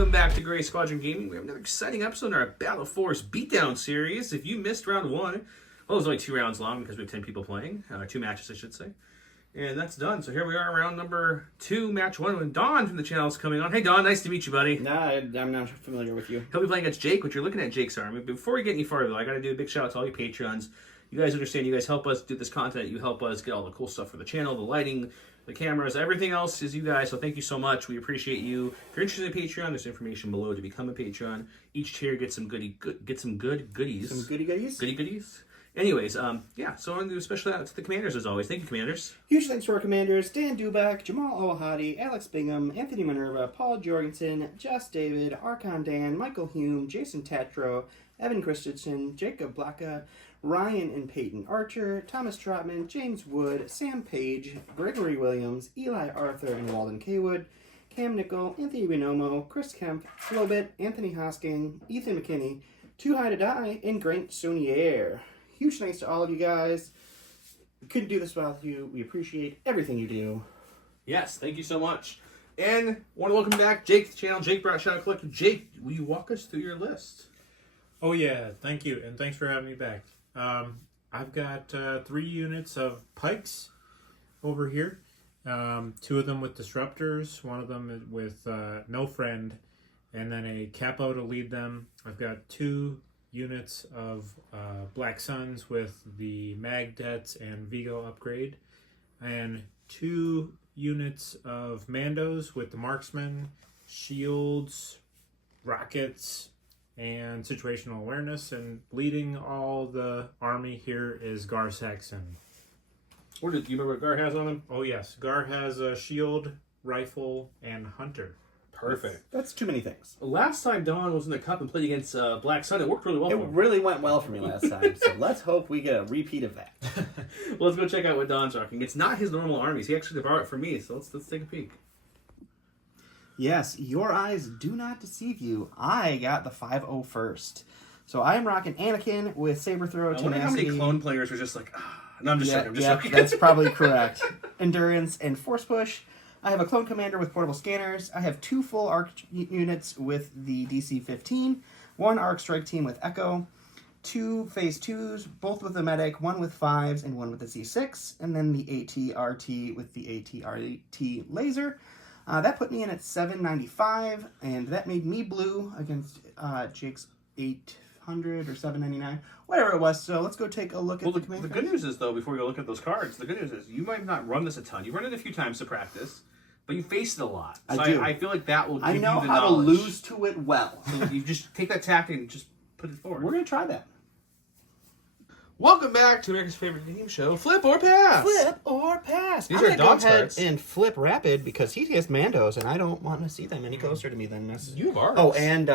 Welcome back to Gray Squadron Gaming. We have another exciting episode in our Battle Force Beatdown series. If you missed round one, well, it was only 2 rounds long because we have 10 people playing. 2 matches, I should say. And that's done. So here we are, round number 2, match 1, when Don from the channel is coming on. Hey, Don, nice to meet you, buddy. Nah, I'm not familiar with you. He'll be playing against Jake, which you're looking at Jake's army. Before we get any farther, though, I got to do a big shout out to all you Patreons. You guys understand, you guys help us do this content. You help us get all the cool stuff for the channel, the lighting, the cameras, everything else is you guys. So thank you so much. We appreciate you. If you're interested in Patreon, there's information below to become a Patreon. Each tier gets some good goodies. Some goody goodies? Goody goodies. Anyways, yeah, so I'm going to do a special shout out to the commanders as always. Thank you, commanders. Huge thanks to our commanders, Dan Dubak, Jamal Owahadi, Alex Bingham, Anthony Minerva, Paul Jorgensen, Joss David, Archon Dan, Michael Hume, Jason Tatro, Evan Christensen, Jacob Blacka, Ryan and Peyton Archer, Thomas Trotman, James Wood, Sam Page, Gregory Williams, Eli Arthur and Walden Kaywood, Cam Nickel, Anthony Binomo, Chris Kemp, Flobit, Anthony Hosking, Ethan McKinney, Too High to Die, and Grant Saunier. Huge thanks to all of you guys. We couldn't do this without you. We appreciate everything you do. Yes, thank you so much. And want to welcome back Jake to the channel, Jake Brought Shadow Collective. Jake, will you walk us through your list? Oh yeah, thank you, and thanks for having me back. I've got 3 units of pikes over here. 2 of them with disruptors, 1 of them with no friend, and then a capo to lead them. I've got 2 units of Black Suns with the Magdets and Vigo upgrade, and 2 units of Mandos with the Marksman, Shields, Rockets, and Situational Awareness, and leading all the army here is Gar Saxon. Do you remember what Gar has on him? Oh yes, Gar has a shield, rifle, and hunter. Perfect. That's too many things. Last time Don was in the cup and played against Black Sun, it worked really well for It him. really went well for me last time, so let's hope we get a repeat of that. Well, let's go check out what Don's rocking. It's not his normal armies. He actually borrowed it from me, so let's take a peek. Yes, your eyes do not deceive you. I got the 501st. So I am rocking Anakin with Saber Throw, I wonder how Tenacity. many clone players were just like, no, I'm just joking. I'm just joking. That's probably correct. Endurance and Force Push. I have a Clone Commander with Portable Scanners. I have 2 full Arc units with the DC-15. 1 Arc Strike Team with Echo. 2 Phase 2s, both with the Medic. 1 with 5s and 1 with the Z6. And then the AT-RT with the AT-RT Laser. That put me in at 795, and that made me blue against Jake's 800 or 799, whatever it was. So let's go take a look at the command the cards. good news is, though, before we go look at those cards, the good news is you might not run this a ton. You run it a few times to practice, but you face it a lot. So I do. I feel like that will give you the knowledge. I know how to lose to it well. So you just take that tactic and just put it forward. We're going to try that. Welcome back to America's favorite game show, Flip or Pass. Flip or pass. These I'm are gonna dog's go ahead cards. and flip Rapid because he has Mandos, and I don't want to see them any closer to me than this. You have ours. Oh, and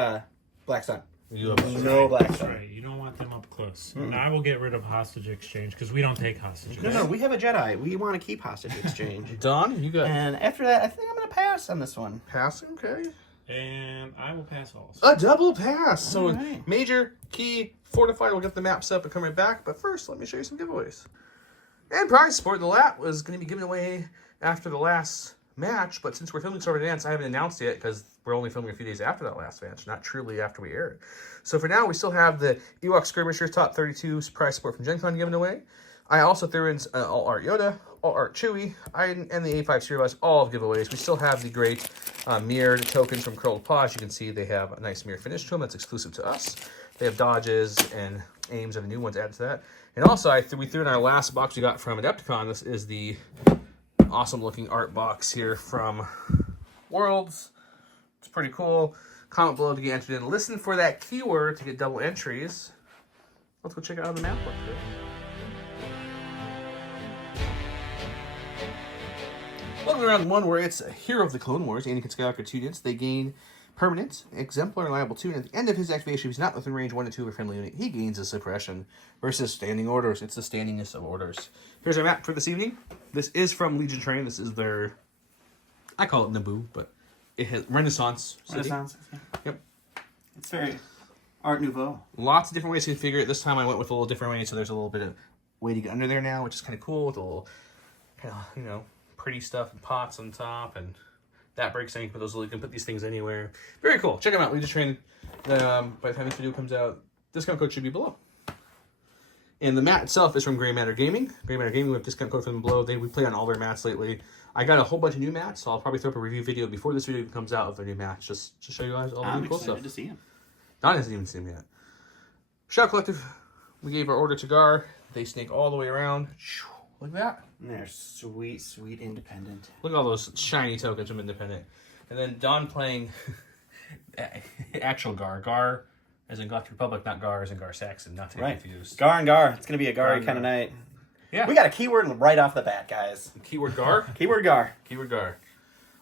Black Sun. You have No Black That's Sun. right. You don't want them up close. And I will get rid of hostage exchange because we don't take hostages. No, we have a Jedi. We want to keep hostage exchange. Don, you got And after that, I think I'm going to pass on this one. passing, okay? And I will pass also. A double pass. So right. major, key, fortified. We'll get the maps up and come right back. But first, let me show you some giveaways. And prize support, the lat was going to be given away after the last match. But since we're filming Sword of Dance, I haven't announced it because we're only filming a few days after that last match, not truly after we aired. So for now, we still have the Ewok Skirmishers Top 32 prize support from Gen Con given away. I also threw in All Art Yoda, All Art Chewie, and the A5 Serial Bus, all of giveaways. We still have the great mirrored tokens from Curled Paw. As you can see, they have a nice mirror finish to them that's exclusive to us. They have dodges and aims and new ones added to that. And also, we threw in our last box we got from Adepticon. This is the awesome looking art box here from Worlds. It's pretty cool. Comment below to get entered in. Listen for that keyword to get double entries. Let's go check out how the map works. Welcome to round 1, where it's Hero of the Clone Wars. Anakin Skywalker 2 units. They gain permanent, exemplar, and reliable 2. And at the end of his activation, if he's not within range 1 to 2 of a friendly unit, he gains a suppression. Versus standing orders. It's the standingness of orders. Here's our map for this evening. This is from Legion Train. This is their, I call it Naboo, but it has Renaissance City. Renaissance. Yep. It's very Art Nouveau. Lots of different ways to configure it. This time I went with a little different way, so there's a little bit of way to get under there now, which is kind of cool with a little, kind of, pretty stuff and pots on top and That breaks any, but those you can put these things anywhere. Very cool. Check them out. Legion Train. By the time this video comes out, discount code should be below. And the mat itself is from Gray Matter Gaming. Gray Matter Gaming with discount code from below. We play on all their mats lately. I got a whole bunch of new mats, so I'll probably throw up a review video before this video comes out of their new mats, just to show you guys all the new cool stuff. I'm excited to see them. Don hasn't even seen them yet. Shout Collective. We gave our order to Gar. They snake all the way around. Look at that. And they're sweet, sweet independent. Look at all those shiny tokens from Independent. And then Don playing actual Gar. Gar as in Galactic Republic, not Gar as in Gar Saxon. Not to get confused. Gar and Gar. It's going to be a Gar kind of night. Yeah. We got a keyword right off the bat, guys. Keyword Gar? Keyword Gar. Keyword Gar.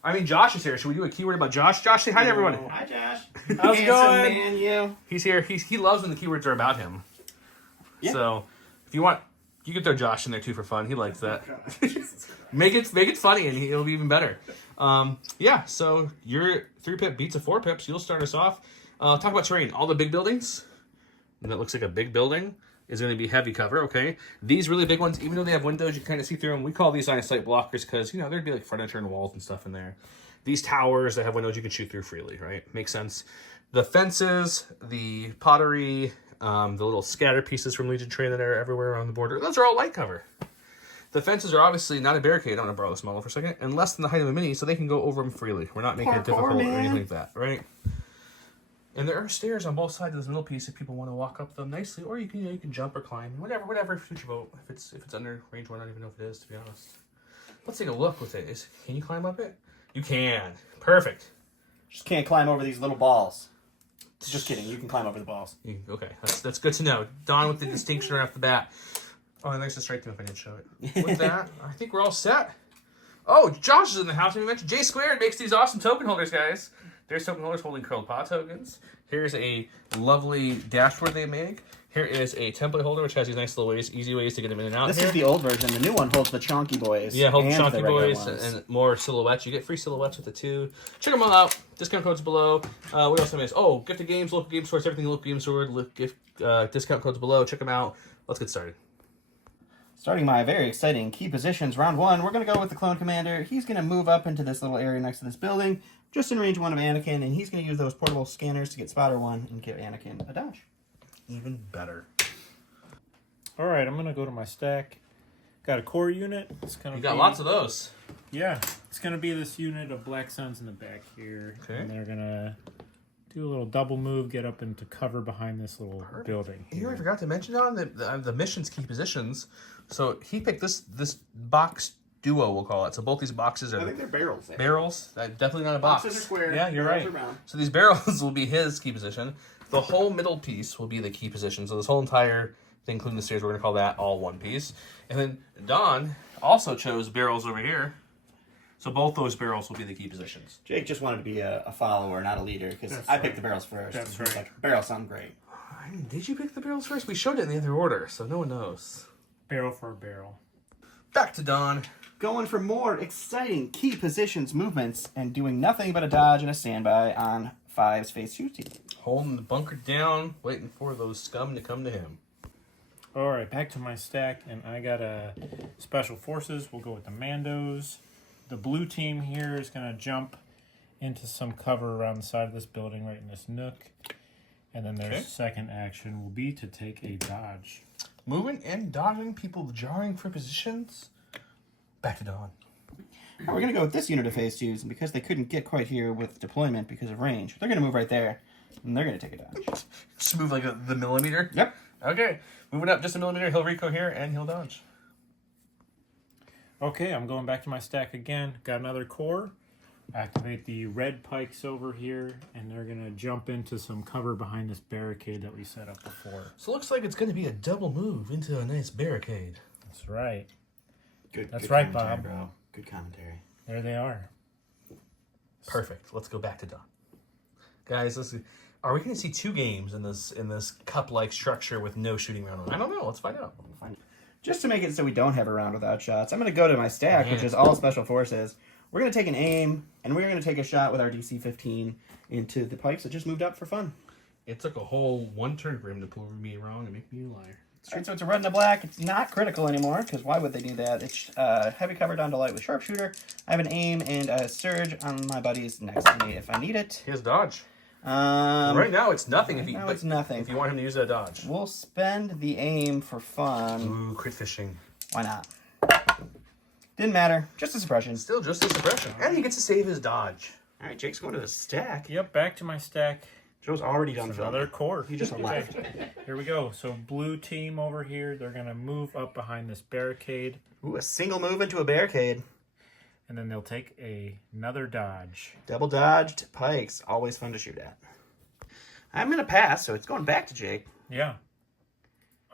I mean, Josh is here. Should we do a keyword about Josh? Josh, say hi to everyone. Hi, Josh. How's it going? Man, you. He's here. He loves when the keywords are about him. Yeah. So, if you want, you can throw Josh in there too for fun. He likes that. make it funny, and it'll be even better. Yeah. So your 3-pip beats a 4-pips. You'll start us off. Talk about terrain. All the big buildings. And that looks like a big building is going to be heavy cover. Okay. These really big ones, even though they have windows, you can kind of see through them. We call these line of sight blockers because there'd be like furniture and walls and stuff in there. These towers that have windows you can shoot through freely. Right. Makes sense. The fences, the pottery. The little scatter pieces from Legion Train that are everywhere around the border. Those are all light cover. The fences are obviously not a barricade. I'm going to borrow this model for a second. And less than the height of a mini, so they can go over them freely. We're not making it difficult or anything like that, right? And there are stairs on both sides of this middle piece if people want to walk up them nicely. Or you can jump or climb. Whatever suits your boat. If it's under range 1, I don't even know if it is, to be honest. Let's take a look with it. Can you climb up it? You can. Perfect. Just can't climb over these little balls. Just kidding. You can climb over the balls. Okay, that's good to know. Don with the distinction right off the bat. Oh, and there's a straight through if I didn't show it. With that, I think we're all set. Oh, Josh is in the house. We mentioned J Squared makes these awesome token holders, guys. There's token holders holding curled paw tokens. Here's a lovely dashboard they make. Here is a template holder, which has these nice little easy ways to get them in and out. This is the old version. The new one holds the Chonky Boys. Yeah, holds the Chonky Boys and more silhouettes. You get free silhouettes with it too. Check them all out. Discount codes below. What else is? Oh, Gifted Games, local game stores, everything local game store. Discount codes below. Check them out. Let's get started. Starting my very exciting key positions, round 1, we're going to go with the Clone Commander. He's going to move up into this little area next to this building, just in range 1 of Anakin, and he's going to use those portable scanners to get spotter 1 and give Anakin a dodge. Even better. All right, I'm going to go to my stack. Got a core unit. You got lots of those. Yeah, it's going to be this unit of Black Suns in the back here. Okay. And they're going to do a little double move, get up into cover behind this little building. Here I forgot to mention on the mission's key positions. So he picked this box duo, we'll call it. So both these boxes are... I think they're barrels. Barrels? Definitely not a box. Boxes are square. Yeah, you're right. So these barrels will be his key position. The whole middle piece will be the key position. So this whole entire thing, including the stairs, we're going to call that all one piece. And then Don also chose barrels over here. So both those barrels will be the key positions. Jake just wanted to be a follower, not a leader, because I picked the barrels first. That's right. Like, barrels sound great. I mean, did you pick the barrels first? We showed it in the other order, so no one knows. Barrel for a barrel. Back to Don. Going for more exciting key positions movements and doing nothing but a dodge and a standby on 5's phase 2 team. Holding the bunker down, waiting for those scum to come to him. All right, back to my stack, and I got a Special Forces. We'll go with the Mandos. The blue team here is going to jump into some cover around the side of this building, right in this nook. And then their second action will be to take a dodge. Moving and dodging, people jarring for positions. Back to Don. Now we're going to go with this unit of phase 2s, and because they couldn't get quite here with deployment because of range, they're going to move right there, and they're going to take a dodge. Just move like the millimeter? Yep. Okay. Moving up just a millimeter, he'll Rico here, and he'll dodge. Okay, I'm going back to my stack again. Got another core. Activate the red pikes over here, and they're going to jump into some cover behind this barricade that we set up before. So it looks like it's going to be a double move into a nice barricade. That's right. That's right, Bob. Bro. Good commentary. There they are. Perfect. Let's go back to Don. Guys, are we going to see 2 games in this cup-like structure with no shooting round? I don't know. Let's find out. Just to make it so we don't have a round without shots, I'm going to go to my stack, which is all Special Forces. We're going to take an aim, and we're going to take a shot with our DC-15 into the pikes that just moved up for fun. It took a whole 1 turn for him to prove me wrong and make me a liar. Alright, so it's a red and a black. It's not critical anymore, because why would they do that? It's heavy cover down to light with sharpshooter. I have an aim and a surge on my buddies next to me if I need it. He has dodge. Right now it's nothing. It's nothing. If you want him to use that dodge. We'll spend the aim for fun. Ooh, crit fishing. Why not? Didn't matter. Just a suppression. Still just a suppression. And he gets to save his dodge. Alright, Jake's going to the stack. Yep, back to my stack. Joe's already done filming. Another core. He just left. Here we go. So blue team over here, they're going to move up behind this barricade. Ooh, a single move into a barricade. And then they'll take another dodge. Double dodged pikes. Always fun to shoot at. I'm going to pass, so it's going back to Jake. Yeah.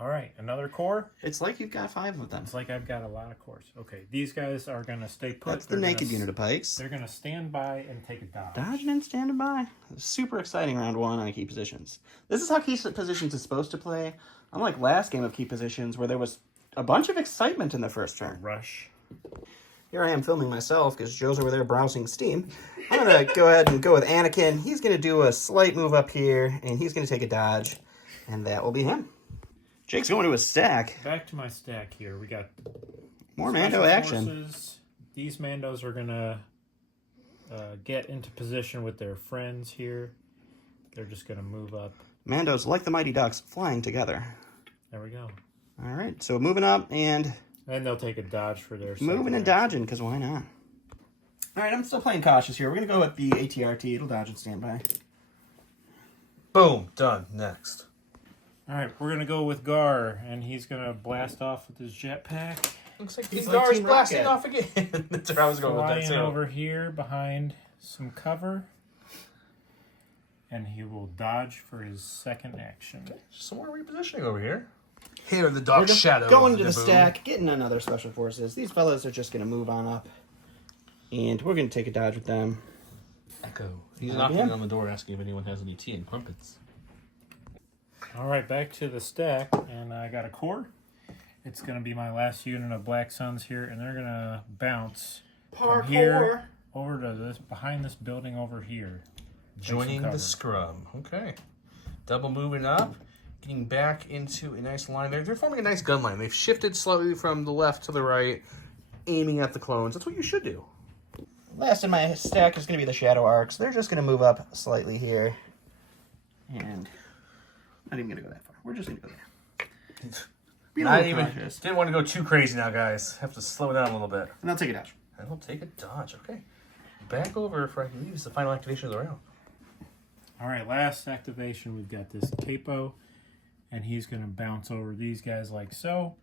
All right, another core. It's like you've got 5 of them. It's like I've got a lot of cores. Okay, these guys are going to stay put. That's the naked unit of pikes. They're going to stand by and take a dodge. Dodging and standing by. Super exciting round 1 on key positions. This is how key positions is supposed to play. Unlike last game of key positions where there was a bunch of excitement in the first turn. Rush. Here I am filming myself because Joe's over there browsing Steam. I'm going to go ahead and go with Anakin. He's going to do a slight move up here, and he's going to take a dodge, and that will be him. Jake's going to his stack. Back to my stack here. We got more Mando action. Forces. These Mandos are going to get into position with their friends here. They're just going to move up. Mandos, like the Mighty Ducks, flying together. There we go. All right, so moving up and... And they'll take a dodge for their moving and dodging, because why not? All right, I'm still playing cautious here. We're going to go with the ATRT. It'll dodge and stand by. Boom. Done. Next. All right, we're going to go with Gar, and he's going to blast off with his jetpack. Looks like He's Team like Gar's Team blasting Rocket. off again. That's where I was going with that, Flying too. over here behind some cover. And he will dodge for his second action. Some more repositioning over here. Here in the dark We're just shadow. going to of the Naboo. stack, getting another Special Forces. These fellas are just going to move on up. And we're going to take a dodge with them. Echo. He's That'll be knocking him. on the door asking if anyone has any tea and crumpets. All right, back to the stack, and I got a core. It's going to be my last unit of Black Suns here, and they're going to bounce from here over to this, behind this building over here. Take some Joining cover. the scrum. Okay. Double moving up. Getting back into a nice line there. They're forming a nice gun line. They've shifted slightly from the left to the right, aiming at the clones. That's what you should do. Last in my stack is going to be the Shadow Arcs. They're just going to move up slightly here. And not even going to go that far. We're just going to go there. Be a Not little even. cautious. Didn't want to go too crazy now, guys. Have to slow down a little bit. And I'll take a dodge. And we'll take a dodge. Okay. Back over for I believe it's the final activation of the round. All right, last activation, we've got this Capo, and he's going to bounce over these guys like so.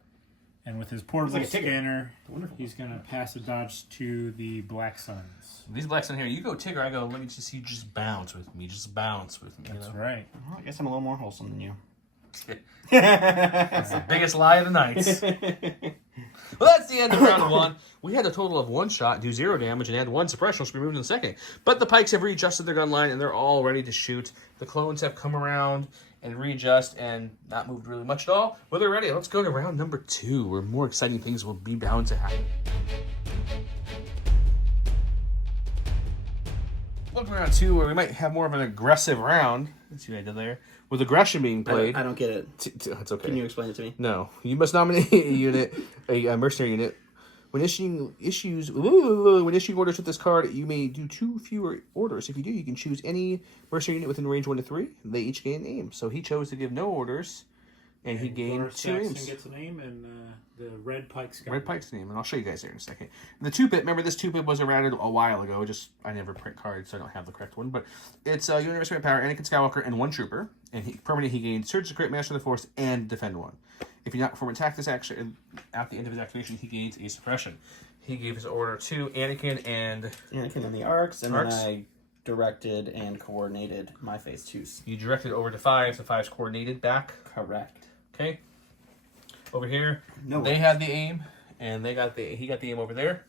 And with his portable like a ticket. scanner, Wonderful. he's going to pass a dodge to the Black Suns. These blacks in here, you go Tigger, I go, let me just see, just bounce with me. Just bounce with me. That's right. Well, I guess I'm a little more wholesome than you. That's the biggest lie of the night. Well, that's the end of round 1. We had a total of 1 shot, do 0 damage, and add 1 suppression, which will be removed in a second. But the Pikes have readjusted their gun line, and they're all ready to shoot. The clones have come around and readjust and not moved really much at all. Well, they're ready. Let's go to round number 2, where more exciting things will be bound to happen. Welcome to round 2, where we might have more of an aggressive round. Let's see what I did there. With aggression being played. I don't get it. That's okay. Can you explain it to me? No. You must nominate a unit, a mercenary unit. When issuing orders with this card, you may do 2 fewer orders. If you do, you can choose any mercenary unit within range 1 to 3. They each gain an aim. So he chose to give no orders, and he gained Doris 2 Saxon aims. gets a name, and the Red Pikes got Red Pike's name, and I'll show you guys here in a second. And the 2-bit, remember this 2-bit was around a while ago. Just I never print cards, so I don't have the correct one. But it's a unit of power, Anakin Skywalker, and 1 trooper. And he gained Surge, Crit, Master of the Force, and Defend 1. If you not perform attack this action at the end of his activation, he gains a suppression. He gave his order to Anakin and the Arcs, and Arcs. then I directed and coordinated my phase 2s. you directed over to 5. So 5's coordinated back. Correct. Okay. Over here, No they worries. had the aim, and he got the aim over there.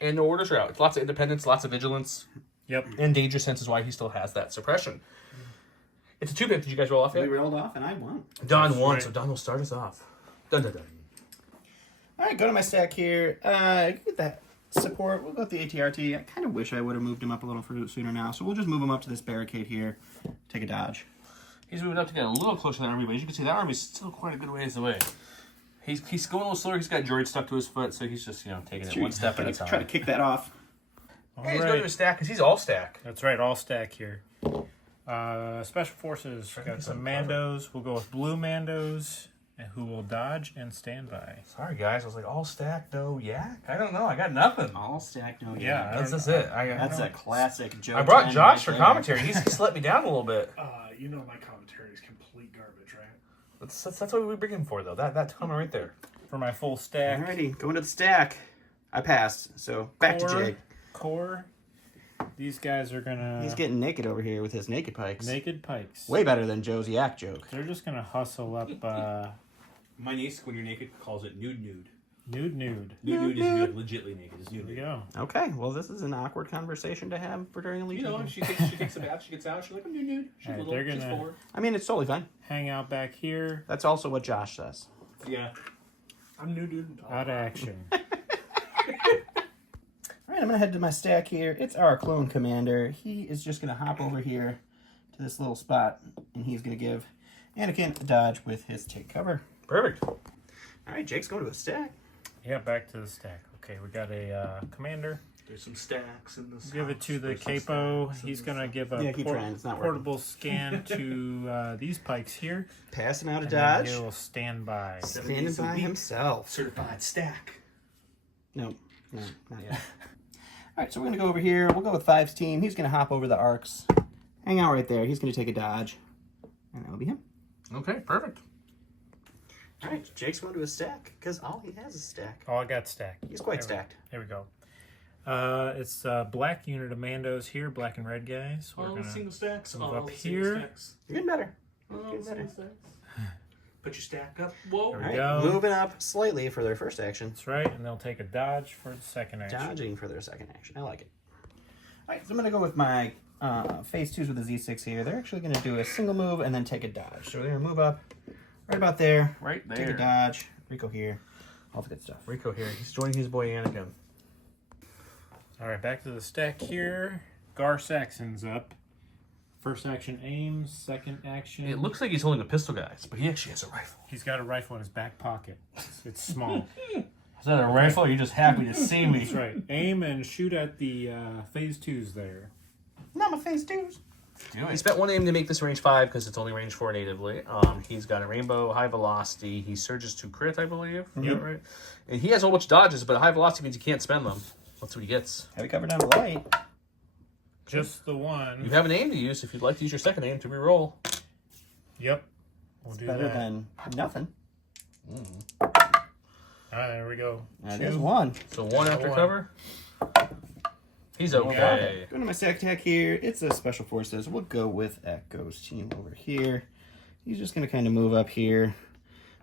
And the orders are out. It's lots of independence, lots of vigilance. Yep. And danger sense is why he still has that suppression. It's a 2-bit. Did you guys roll off We yet? rolled off, and I won. Don That's won, right. so Don will start us off. Dun dun dun. All right, go to my stack here. Get that support. We'll go with the ATRT. I kind of wish I would have moved him up a little sooner now, so we'll just move him up to this barricade here. Take a dodge. He's moving up to get a little closer to that army, but as you can see, that army's still quite a good ways away. He's going a little slower. He's got George stuck to his foot, so he's just, taking it one step at a time. Try to kick that off. Hey, he's going to a stack because he's all stack. That's right, all stack here. Special Forces, got some Mandos. We'll go with blue Mandos, who will dodge and stand by. Sorry, guys. I was like, all stack, no yak? I don't know. I got nothing. All stack, no Yeah, That's it. That's a classic joke. I brought Josh for commentary. He's let me down a little bit. You know my commentary is complete garbage, right? That's what we bring him for, though. That comment right there. For my full stack. Alrighty, going to the stack. I passed, so back to Jake. Core. These guys are gonna... He's getting naked over here with his naked pikes. Naked pikes. Way better than Joe's yak joke. They're just gonna hustle up, My niece, when you're naked, calls it nude. nude. Nude is good. Legitly naked. It's There nude. we go. Okay, well, this is an awkward conversation to have for during a Legion. If she takes a bath, she gets out, she's like, I'm nude. She's Alright, little, they're she's gonna- 4. I mean, it's totally fine. Hang out back here. That's also what Josh says. Yeah. I'm nude. Out of action. Alright, I'm going to head to my stack here. It's our clone commander. He is just going to hop over here to this little spot, and he's going to give Anakin a dodge with his take cover. Perfect. Alright, Jake's going to a stack. Yeah, back to the stack. Okay, we got a commander. There's some stacks in this. Give it to the capo. He's gonna give a Yeah, keep trying. It's not working. portable scan to these pikes here. Passing out a And dodge. then he will stand by. Standing by himself. Certified stack. No, not yet. Alright, so we're going to go over here. We'll go with Five's team. He's going to hop over the arcs. Hang out right there. He's going to take a dodge. And that'll be him. Okay, perfect. Alright, Jake's going to a stack, because all he has is stack. Oh, I got stacked. He's quite stacked. There we go. It's a black unit of Mandos here, black and red guys. We're gonna single stacks. move up here. You're getting better. Getting better. Put your stack up. Whoa. There we Alright, go. moving up slightly for their first action. That's right, and they'll take a dodge for the second action. Dodging for their second action. I like it. Alright, so I'm going to go with my phase 2s with the Z6 here. They're actually going to do a single move and then take a dodge. So they're going to move up right about there. Right there. Take a dodge. Rico here. All the good stuff. Rico here. He's joining his boy Anakin. All right, back to the stack here. Gar Saxon's up. First action aims, second action. It looks like he's holding a pistol, guys, but he actually has a rifle. He's got a rifle in his back pocket. It's small. Is that a rifle or are you just happy to see me? That's right. Aim and shoot at the phase 2s there. Not my phase 2s. He spent one aim to make this range 5 because it's only range 4 natively. He's got a rainbow, high velocity. He surges to crit, I believe. Is that right? And he has a whole bunch of dodges, but high velocity means you can't spend them. Let's see what he gets. Heavy cover down the light. Just the one. You have an aim to use if you'd like to use your second aim to reroll. Yep. We'll do Better that. than nothing. All right, there we go. There's one. So 1 after One. cover. He's okay. Going to my stack attack here. It's a Special Forces. We'll go with Echo's team over here. He's just going to kind of move up here.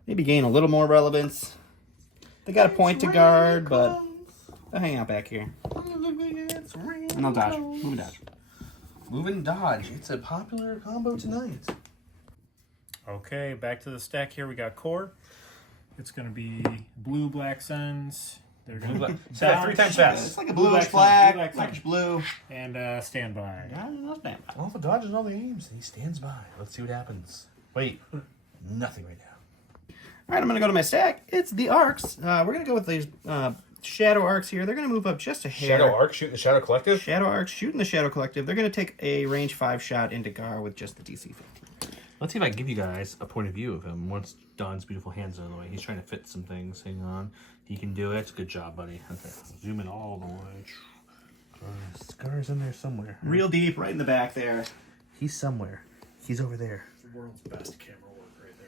Maybe gain a little more relevance. They got a point to guard, but they'll hang out back here. And they'll dodge. Move and dodge. Move and dodge. It's a popular combo tonight. Okay, back to the stack here. We got core. It's going to be blue, black suns. They're going to Say that 3 times fast. It's like a Blue, bluish black, black, sun. blackish blue. and stand by. All the dodges and all the aims. He stands by. Let's see what happens. Wait. Nothing right now. All right, I'm going to go to my stack. It's the arcs. We're going to go with these shadow arcs here. They're going to move up just a hair. Shadow Arc shooting the Shadow Collective. Shadow arcs shooting the Shadow Collective. They're going to take a range 5 shot into Gar with just the DC 15. Let's see if I can give you guys a point of view of him once Don's beautiful hands are on the way. He's trying to fit some things. Hang on. He can do it. Good job, buddy. Okay. Zoom in all the way. Scar's in there somewhere. Real deep, right in the back there. He's somewhere. He's over there. The world's best camera work right there.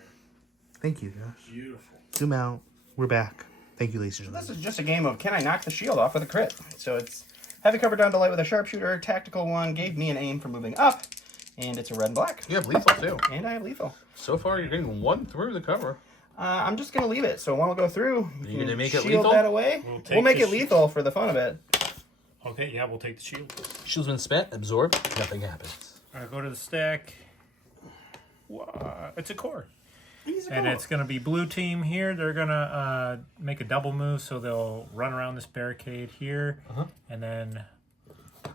Thank you, Josh. Beautiful. Zoom out. We're back. Thank you, ladies and This gentlemen. is just a game of can I knock the shield off with a crit. So it's heavy cover down to light with a sharpshooter. Tactical one gave me an aim for moving up. And it's a red and black. You have lethal, too. And I have lethal. So far, you're getting 1 through the cover. I'm just going to leave it. So one will go through. You gonna make it shield lethal? that away. We'll make it lethal for the fun of it. Okay, yeah, we'll take the shield. Shield's been spent. Absorb. Nothing happens. All right, go to the stack. It's a core. Easy And go. it's going to be blue team here. They're going to make a double move, so they'll run around this barricade here. And then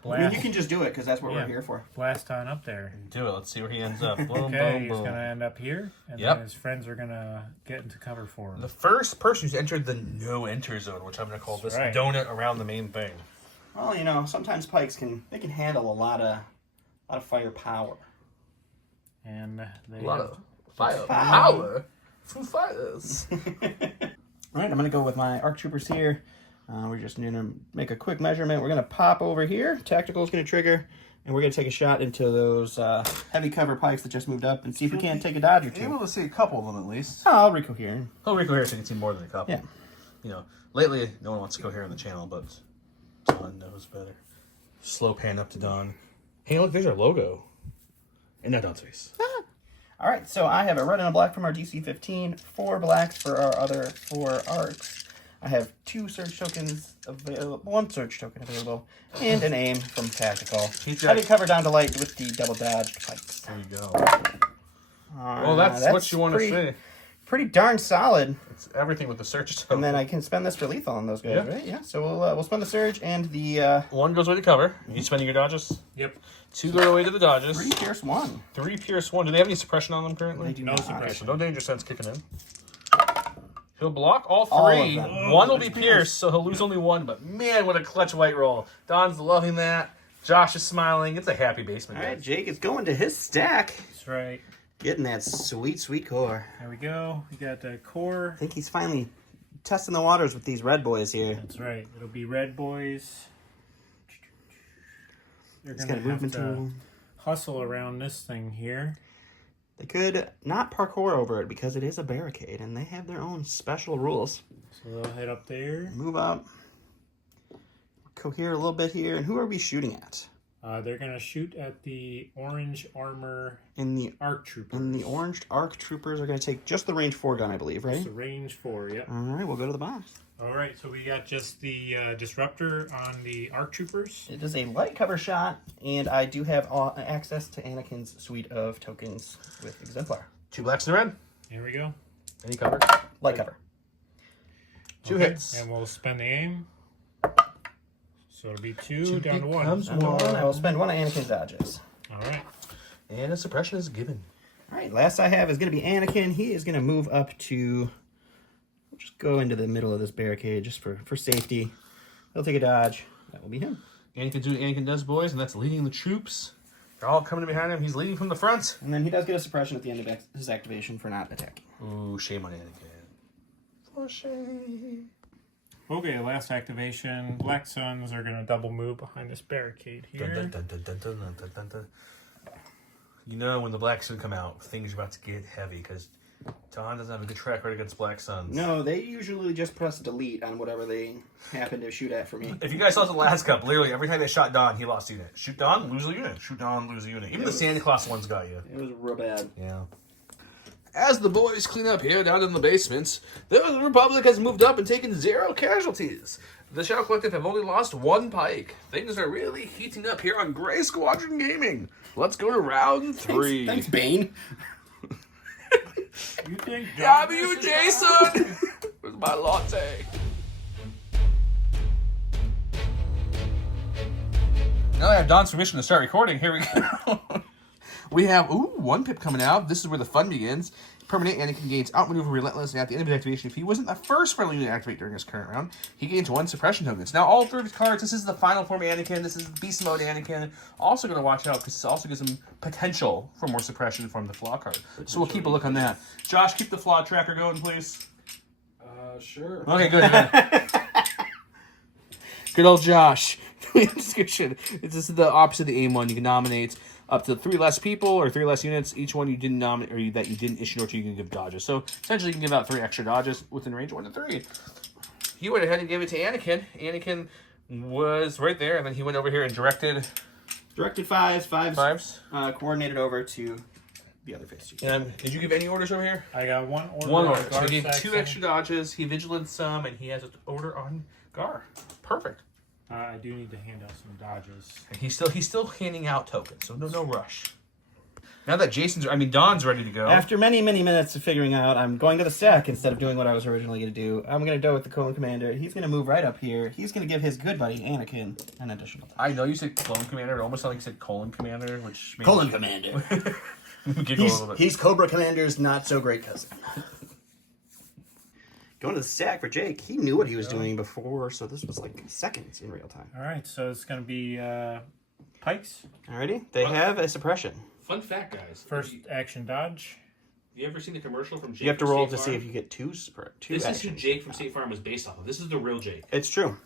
I mean, you can just do it because that's what we're here for. Blast on up there. Do it. Let's see where he ends up. Boom, Okay, boom, he's boom. going to end up here, and Yep. then his friends are going to get into cover for him. The first person who's entered the no-enter zone, which I'm going to call this right. donut around the main thing. Well, you know, sometimes pikes can handle a lot of firepower. And they A lot have- of firepower from fighters. All right, I'm going to go with my ARC Troopers here. We're just going to make a quick measurement. We're going to pop over here. Tactical is going to trigger. And we're going to take a shot into those heavy cover pikes that just moved up and see if we can't take a dodge or two. Able to see a couple of them at least. Oh, I'll recohere. Oh, Rico here, so you can see more than a couple. Yeah. You know, lately no one wants to go here on the channel, but Don knows better. Slow pan up to Don. Hey, look, there's our logo. And now Don's face. All right, so I have a red and a black from our DC-15, 4 blacks for our other 4 arcs. I have 2 surge tokens available, 1 surge token available, and an aim from tactical. He's got- Heavy cover down to light with the double dodge pikes. There you go. Well, that's what you want to see. Pretty darn solid. It's everything with the search token. And then I can spend this for lethal on those guys, Yeah. right? Yeah. So we'll spend the surge and the One goes away to cover. You spending your dodges? Yep. 2 go away to the dodges. 3 pierce 1. 3 pierce 1. Do they have any suppression on them currently? They do No not. suppression. Okay, so no danger sense kicking in. He'll block all All of 3. them. One will be pierced, so he'll lose only 1. But man, what a clutch white roll. Don's loving that. Josh is smiling. It's a happy basement. All right, guys. Jake is going to his stack, That's right. getting that sweet, sweet core. There we go. We got the core. I think he's finally testing the waters with these red boys here. That's right. It'll be red boys. They're He's going got to a have movement to tool. hustle around this thing here. They could not parkour over it because it is a barricade, and they have their own special rules. So they'll head up there. Move up. Cohere a little bit here. And who are we shooting at? They're going to shoot at the orange armor In the ARC troopers. orange ARC troopers are going to take just the range 4 gun, I believe, right? It's a range 4, yep. All right, we'll go to the box. All right, so we got just the disruptor on the ARC troopers. It is a light cover shot, and I do have access to Anakin's suite of tokens with Exemplar. 2 blacks and a red. Here we go. Any cover. Light cover. 2 Okay, hits. And we'll spend the aim. So it'll be 2 down to 1. becomes Down to 1. I will spend 1 of Anakin's dodges. All right. And a suppression is given. All right, last I have is going to be Anakin. He is going to move up to... We'll just go into the middle of this barricade just for safety. He'll take a dodge. That will be him. Anakin do what Anakin does, boys, and that's leading the troops. They're all coming behind him. He's leading from the front. And then he does get a suppression at the end of his activation for not attacking. Ooh, shame on Anakin. For shame. Okay, last activation. Black Suns are going to double move behind this barricade here. Dun, dun, dun, dun, dun, dun, dun, dun, dun. You know when the Black Sun come out, things are about to get heavy because Don doesn't have a good track record against Black Suns. No, they usually just press delete on whatever they happen to shoot at for me. If you guys saw the last cup, literally every time they shot Don, he lost a unit. Shoot Don, lose a unit. Shoot Don, lose a unit. Even the Santa Claus ones got you. It was real bad. Yeah. As the boys clean up here down in the basements, the Republic has moved up and taken 0 casualties. The Shadow Collective have only lost 1 pike. Things are really heating up here on Grey Squadron Gaming. Let's go to round 3. Thanks, Bane. You think W, Jason! Where's my latte? Now I have Don's permission to start recording. Here we go. We have, 1 pip coming out. This is where the fun begins. Permanent Anakin gains outmaneuver relentless, and at the end of his activation, if he wasn't the first friendly unit to activate during his current round, he gains 1 suppression tokens. Now, all 3 of his cards, this is the final form Anakin, this is beast mode Anakin. Also going to watch out, because this also gives him potential for more suppression from the flaw card. So we'll keep a look on that. Josh, keep the flaw tracker going, please. Sure. Okay, good. Good old Josh. Description. This is the opposite of the aim one. You can nominate up to 3 less people or 3 less units. Each one you didn't nominate or that you didn't issue, or you can give dodges. So essentially, you can give out 3 extra dodges within range of 1 to 3. He went ahead and gave it to Anakin. Anakin was right there, and then he went over here and directed Directed 5s. 5s. Coordinated over to the other phase 2. And did you give any orders over here? I got 1 order. 1 on order. So he gave Garsaxon. 2 extra dodges. He vigilance some, and he has an order on Gar. Perfect. I do need to hand out some dodges. And he's still handing out tokens, so no rush. Now that Don's ready to go. After many, many minutes of figuring out, I'm going to the stack instead of doing what I was originally going to do. I'm going to go with the Clone Commander. He's going to move right up here. He's going to give his good buddy Anakin an additional touch. I know you said Clone Commander. It almost sounded like you said Colon Commander, which made Colon Commander. giggle a little bit. He's Cobra Commander's not so great cousin. Going to the stack for Jake. He knew what he was doing before, so this was like seconds in real time. All right, so it's going to be pikes. Alrighty, they have a suppression. Fun fact, guys. First action dodge. You ever seen the commercial from Jake? You have to from roll State to Farm? see if you get two This actions. is who Jake from State Farm was based off of. This is the real Jake. It's true.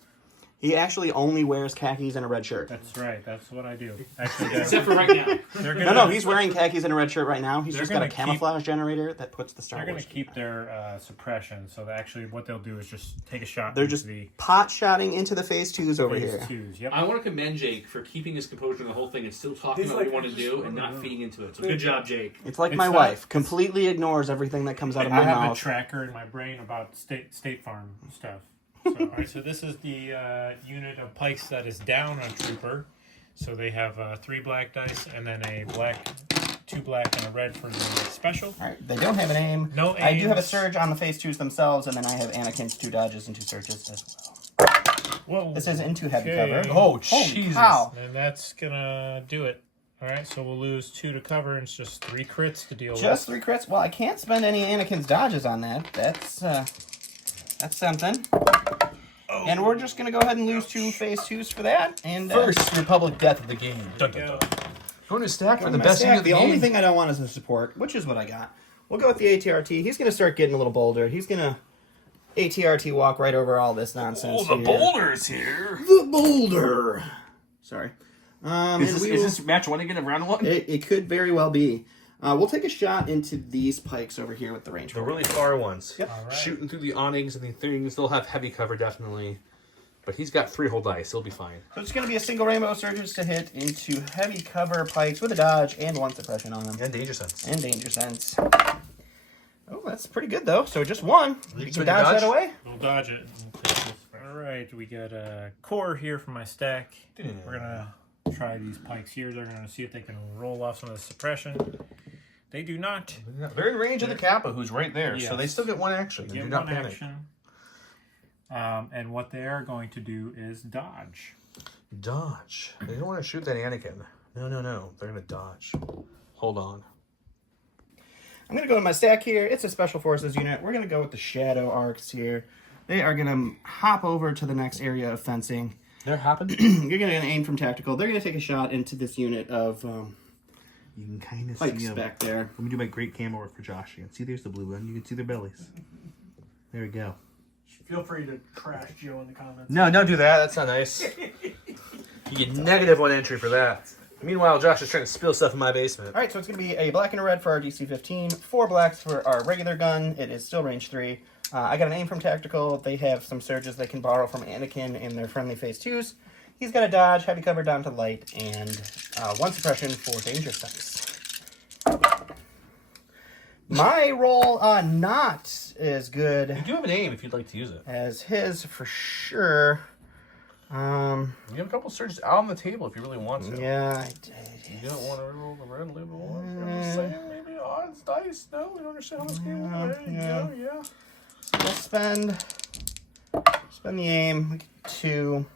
He actually only wears khakis and a red shirt. That's right. That's what I do. Actually, Except for right now. they're gonna, No, he's wearing khakis and a red shirt right now. He's They're just got a gonna keep- camouflage generator that puts the Star They're going Wars. to keep their suppression. So that actually, what they'll do is just take a shot. They're into just the pot-shotting into the phase twos over phase here. twos. Yep. I want to commend Jake for keeping his composure in the whole thing and still talking about what he wanted to do and not feeding into it. So good job, Jake. It's like It's my not- wife. Completely ignores everything that comes out of I my have a mouth. tracker in my brain about State Farm stuff. So, all right, so this is the unit of pikes that is down on Trooper. So they have 3 black dice and then a black, 2 black, and a red for the special. All right, they don't have an aim. No I do have a aims. surge on the phase twos themselves, and then I have Anakin's 2 dodges and 2 surges as well. Whoa. This is into heavy Okay. cover. Oh, Holy Jesus. cow. And that's gonna do it. All right, so we'll lose 2 to cover, and it's just 3 crits to deal Just with. 3 crits. Well, I can't spend any Anakin's dodges on that. That's something. Oh. And we're just gonna go ahead and lose 2 phase twos for that. And First Republic death of the game. There you go. Going to stack for on the my best stack, unit of the the only game. thing I don't want is a support, which is what I got. We'll go with the ATRT. He's gonna start getting a little bolder. He's gonna ATRT walk right over all this nonsense. Oh, the here. boulders here. The boulder. Sorry. Is this match 1 again of round 1? It could very well be. We'll take a shot into these pikes over here with the range. The really far ones. Yep. All right. Shooting through the awnings and the things. They'll have heavy cover, definitely. But he's got 3 whole dice. He'll be fine. So it's going to be a single rainbow surges to hit into heavy cover pikes with a dodge and 1 suppression on them. And danger sense. And danger sense. Oh, that's pretty good though. So just 1. You can expect dodge to dodge? that away. We'll dodge it. All right, we got a core here from my stack. We're gonna try these pikes here. They're gonna see if they can roll off some of the suppression. They do not. They're in range of the Kappa, who's right there. Yes. So they still get 1 action. Get Do not 1 panic. action. And what they are going to do is dodge. Dodge. They don't want to shoot that Anakin. No. They're going to dodge. Hold on. I'm going to go to my stack here. It's a special forces unit. We're going to go with the shadow arcs here. They are going to hop over to the next area of fencing. They're happening. You're going to aim from tactical. They're going to take a shot into this unit of You can kind of pikes see them. back there. Let me do my great camera work for Josh. You can see there's the blue one. You can see their bellies. There we go. Feel free to trash Joe in the comments. No, don't do that. That's not nice. You get -1 entry for that. Meanwhile, Josh is trying to spill stuff in my basement. All right, so it's going to be a black and a red for our DC-15, 4 blacks for our regular gun. It is still range 3. I got an aim from tactical. They have some surges they can borrow from Anakin in their friendly phase 2s. He's got a dodge, heavy cover down to light, and 1 suppression for danger sense. My roll not as good You do have an aim if you'd like to use it. as his for sure. You have a couple surges out on the table if you really want to. Yeah, I did. You don't want to roll the red label one. I'm just saying, maybe odds, dice. No, we don't understand how this game works. There you go, yeah. We'll spend the aim. We get 2.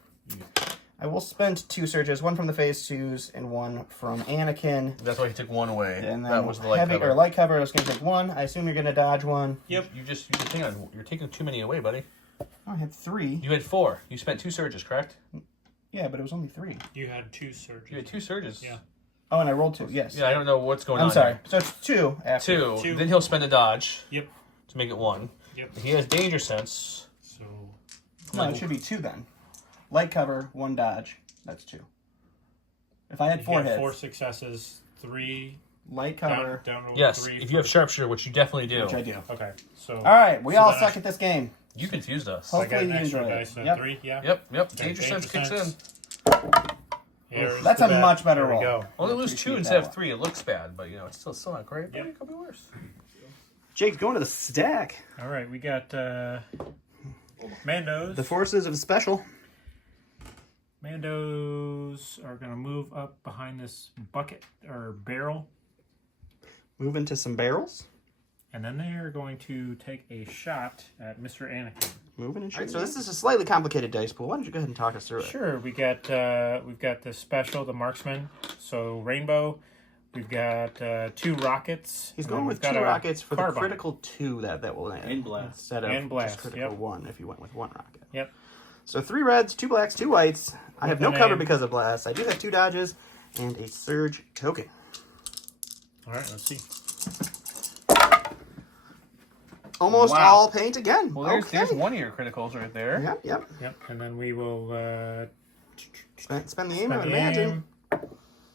I will spend 2 surges, 1 from the phase 2s and 1 from Anakin. That's why he took 1 away. And then that was the light heavy cover. or light cover. I was going to take 1. I assume you're going to dodge 1. Yep. You hang on. You're taking too many away, buddy. Oh, I had 3. You had 4. You spent 2 surges, correct? Yeah, but it was only 3. You had 2 surges. You had 2 surges. Yeah. Oh, and I rolled 2. Yes. Yeah, I don't know what's going on. I'm sorry. here. So it's 2 after. 2. 2. Then he'll spend a dodge Yep. to make it 1. Yep. He has danger sense. So No, it should be 2 then. Light cover, 1 dodge. That's 2. If I had 4 hits. 4 successes, 3 Light cover. down to Yes, 3. if you have sharpshooter, which you definitely do. Which I do. Okay, so All right, we So all then suck at this game. You confused us. Oh. I got an Hopefully you extra enjoy it. dice at Yep. 3. Yeah. Yep. Okay, Danger sense kicks in. Here's That's the a bet. much better There we roll. go. Only lose Appreciate 2 instead that of 3. It looks bad, but it's still not great. But it could be worse. Jake's going to the stack. All right, we got Mandos. The forces of special. Mandos are going to move up behind this bucket or barrel. Move into some barrels. And then they are going to take a shot at Mr. Anakin. Moving and shooting. So this is a slightly complicated dice pool. Why don't you go ahead and talk us through it? Sure, we've got the special, the marksman. So rainbow. We've got 2 rockets. He's and going then with we've 2 got a rockets for the carbine. critical 2 that will land. And blast. Instead of And blast, just critical yep. 1 if you went with 1 rocket. Yep. So 3 reds, 2 blacks, 2 whites. I have no an cover aim. because of blast. I do have 2 dodges and a surge token. All right, let's see. Almost Wow. all paint again. Well, okay. there's one of your criticals right there. Yep. Yep, and then we will Spend the aim, I spend would the imagine. aim.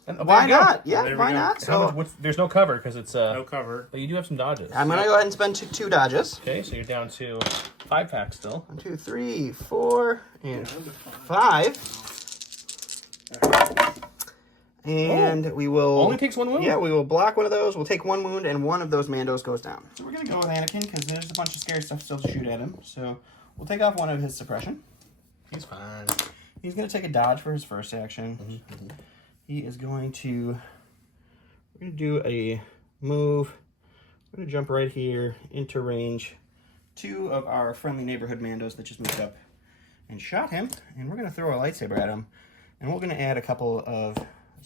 And, oh, Why there you go. not? Yeah, There we why go. not? How much, So there's no cover because it's No cover. but you do have some dodges. I'm going to go ahead and spend 2 dodges. Okay, so you're down to 5 packs still. 1, 2, 3, 4, and 5. And we will... Only takes 1 wound. Yeah, we will block one of those. We'll take 1 wound, and one of those Mandos goes down. So we're going to go with Anakin, because there's a bunch of scary stuff still to shoot at him. So we'll take off one of his suppression. He's fine. He's going to take a dodge for his first action. He is going to... We're going to do a move. We're going to jump right here into range. 2 of our friendly neighborhood Mandos that just moved up and shot him. And we're going to throw a lightsaber at him. And we're going to add a couple of...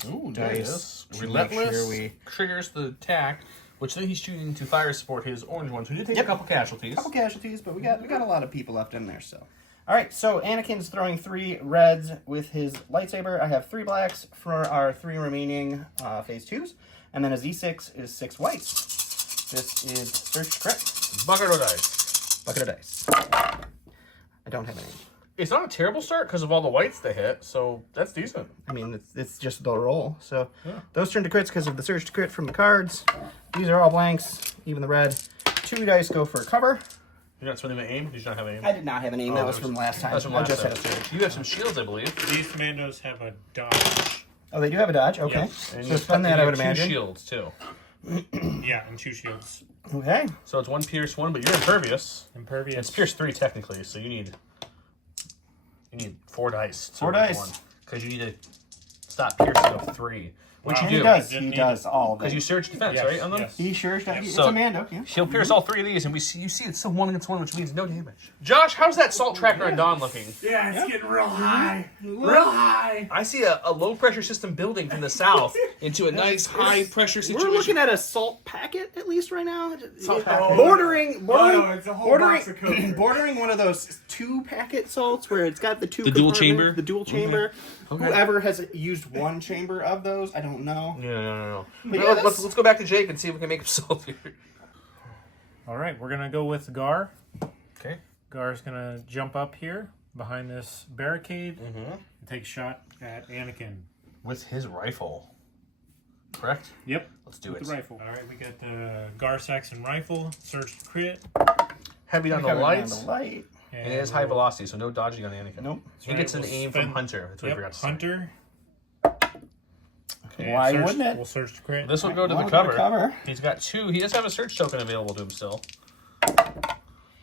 Ooh, dice nice. to Relentless make sure we triggers the attack, which then he's shooting to fire support his orange ones. We did take a couple casualties. couple casualties, but we got a lot of people left in there. So, all right. So Anakin's throwing 3 reds with his lightsaber. I have 3 blacks for our 3 remaining phase 2s, and then a Z6 is 6 whites. This is search crit. Bucket of dice. Bucket of dice. I don't have any. It's not a terrible start because of all the whites they hit, so that's decent. I mean, it's just the roll. So Yeah. those turn to crits because of the surge to crit from the cards. These are all blanks, even the red. 2 dice go for cover. You're not spending an aim? Did you not have an aim? I did not have an aim. that was that from last time. That's from I last just time. had a surge. You have some shields, I believe. These Mandos have a dodge. Oh, they do have a dodge? Okay. Yep. And So spend that, you I would have 2 imagine. shields, too. Yeah, and 2 shields. Okay. So it's 1 pierce 1, but you're impervious. Impervious. It's pierce 3 technically, so you need 4 dice. 4 dice. Because you need to stop piercing of 3. Which Wow. you He do. does. Didn't He need does all of Because it. you search defense, Yes, right? On them? yes. He sure does. It's So- a Mando. Yeah. He'll pierce all 3 of these, and you see it's still 1 against 1, which means no damage. Josh, how's that salt tracker on Dawn looking? Yeah, it's getting real high. Real high. I see a low pressure system building from the south into a nice high pressure situation. We're looking at a salt packet at least right now. Salt packet. Bordering, it's a whole box of Coke. bordering one of those 2 packet salts where it's got the 2 The dual compartment, chamber? the dual chamber. Okay. Whoever has used 1 chamber of those, I don't know. No. But Well, yeah, let's go back to Jake and see if we can make him solve here. All right, we're gonna go with Gar. Okay. Gar's gonna jump up here behind this barricade Mm-hmm. and take a shot at Anakin. With his rifle. Correct? Yep. Let's do With it. the rifle. All right, we got the Gar Saxon rifle, surge to crit, Heavy on the Coming down lights. the light. And it is high velocity, so no dodging on Anakin. Nope. He gets an We'll aim from spend- Hunter. That's what I Yep, forgot to say. Hunter. Okay. Why surge- wouldn't it? We'll surge to crit. This will go to the Wanna go to cover. cover. He's got 2. He does have a search token available to him still.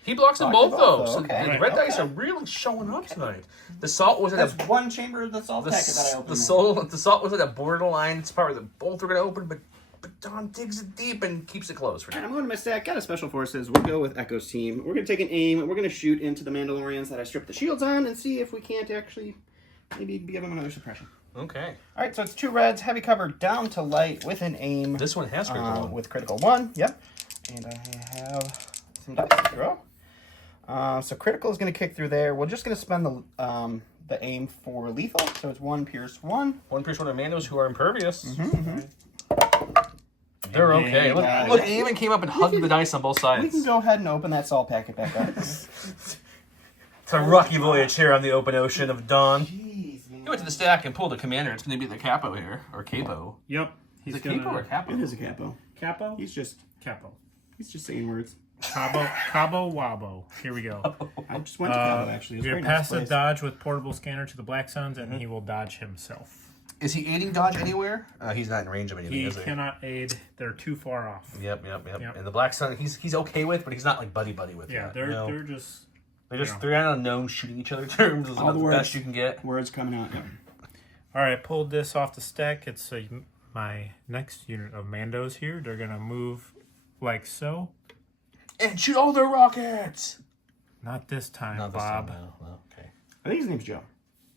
He blocks them Blocks both, them both, though. though. So Okay. the red Okay. dice are really showing up tonight. The salt was at That's a 1 chamber of the salt packet that I opened. the salt was at a borderline spot where both are going to open, but Don digs it deep and keeps it closed for Alright, now. I'm going to my stack. Got a special forces. We'll go with Echo's team. We're going to take an aim. We're going to shoot into the Mandalorians that I stripped the shields on and see if we can't actually maybe give them another suppression. Okay. All right, so it's 2 reds, heavy cover down to light with an aim. This one has critical one. With critical 1. Yep. And I have some dice to throw. So critical is going to kick through there. We're just going to spend the aim for lethal. So it's 1 pierce 1. 1 pierce 1 of Mandos who are impervious. Mm-hmm. They're okay. Look, Yeah. look, he even came up and hugged the dice on both sides. We can go ahead and open that salt packet back up. It's a rocky voyage here on the open ocean of Dawn. Jeez, man. He went to the stack and pulled a commander. It's going to be the capo here, or capo. Yep. Is it capo or capo? It is a capo. Capo? He's just Capo. saying words. Cabo Wabo. Here we go. I just went to Cabo actually. It was a You're very nice pass the place. dodge with portable scanner to the Black Suns, and he will dodge himself. Is he aiding dodge anywhere? He's not in range of anything, He is he? cannot aid. They're too far off. Yep. Yep. And the Black Sun, he's okay with, but he's not like buddy with. Yeah, that, they're you know? they're just. They're on unknown shooting each other terms. Is All about the the words. best you can get. Words coming out. Yeah. All right, pulled this off the stack. It's a my next unit of Mandos here. They're going to move like so. And shoot all their rockets! Not this time, Not this Bob. time, no. Well, okay. I think his name's Joe.